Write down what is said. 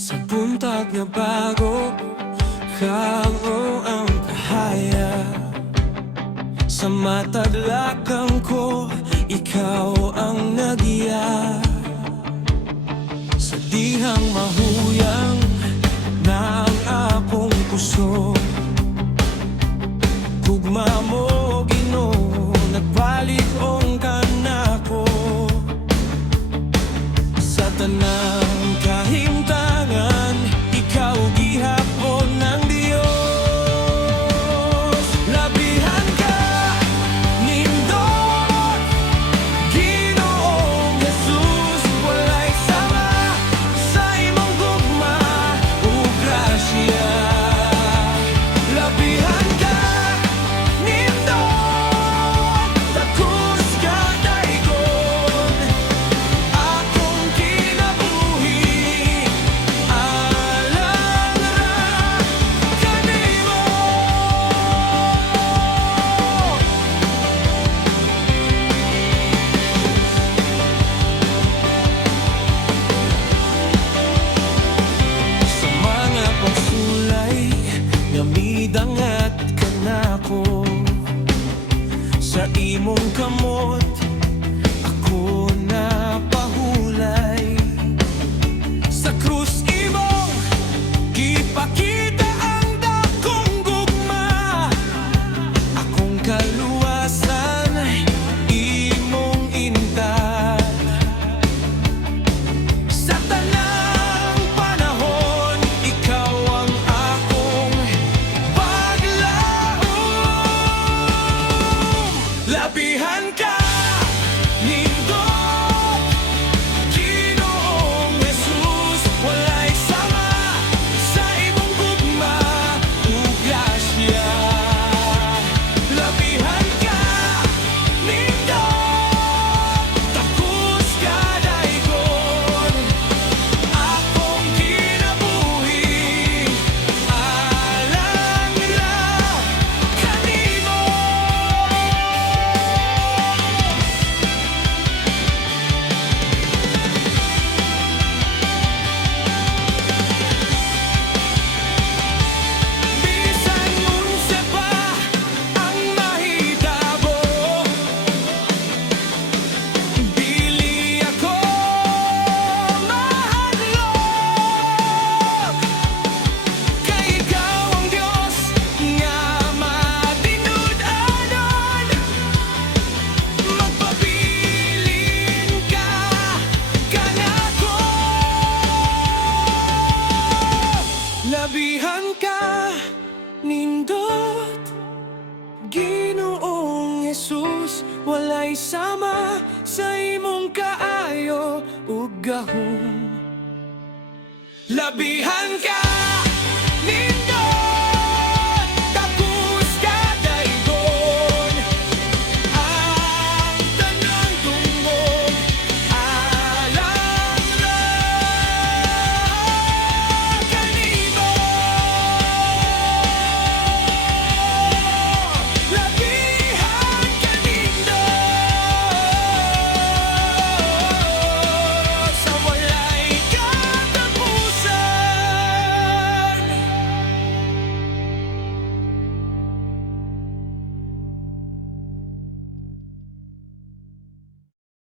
Sa buntag nga bago, kao ang kahaya. Sa matadlakang ko, ikaw ang nagiya. Sa dihang mahuyang na ang akong puso, gugma mo Ginoo, nagpalig-ong ka nako. Sa tanang kahimtangan, ikaw gihapon ng Dios. Labihan ka, nindot, Ginoong Jesus. Walay sama sa imong gugma ug grasya. Labihan ka, nindot, takos ka dayon. Akong kinabuhi, alang ra kanimo. Sa mga pagsulay nga midangat ka nako, sa imong kamot ako napahulay. Sa krus imong gipakita ang dakong gugma, akong kaluwasan imong intat. Sa tanang panahon, ikaw ang akong paglaom. Labihan ka, nindot, Ginoong Jesus. Walay sama sa imong gugma ug grasya. Labihan ka, nindot, takos ka dayon. Akong kinabuhi, alang ra kanimo. Bisan unsa pa ang mahitabo, dili ako mahadlok. Kay ikaw ang Dios nga matinud-anon. Magpabilin ka kanako. Labihan ka, nindot, Ginoong Jesus. Walay sama sa imong kaayo ug gahom. Labihan ka,